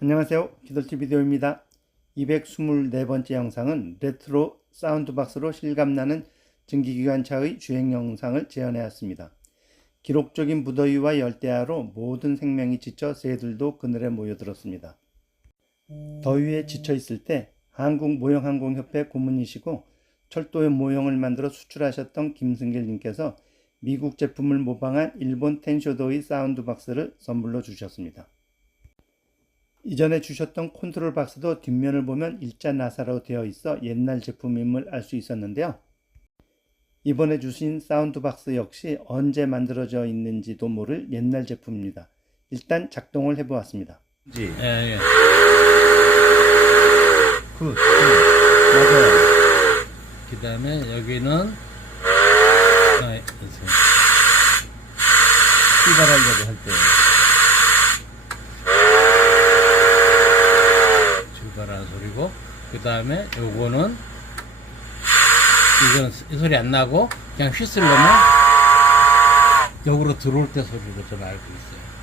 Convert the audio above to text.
안녕하세요. 기돌티 비디오입니다. 224번째 영상은 레트로 사운드박스로 실감나는 증기기관차의 주행 영상을 재현해왔습니다. 기록적인 무더위와 열대야로 모든 생명이 지쳐 새들도 그늘에 모여들었습니다. 더위에 지쳐 있을 때 한국모형항공협회 고문이시고 철도의 모형을 만들어 수출하셨던 김승길님께서 미국 제품을 모방한 일본 텐쇼도의 사운드박스를 선물로 주셨습니다. 이전에 주셨던 컨트롤 박스도 뒷면을 보면 일자 나사로 되어 있어 옛날 제품임을 알 수 있었는데요. 이번에 주신 사운드 박스 역시 언제 만들어져 있는지도 모를 옛날 제품입니다. 일단 작동을 해보았습니다. 예. 굿. 맞아요. 그 다음에 여기는 출발하려고 할 때. 출발하는 소리고, 그 다음에 요거는 이거는 이 소리 안 나고 그냥 휘슬러면 역으로 들어올 때 소리로 저는 알고 있어요.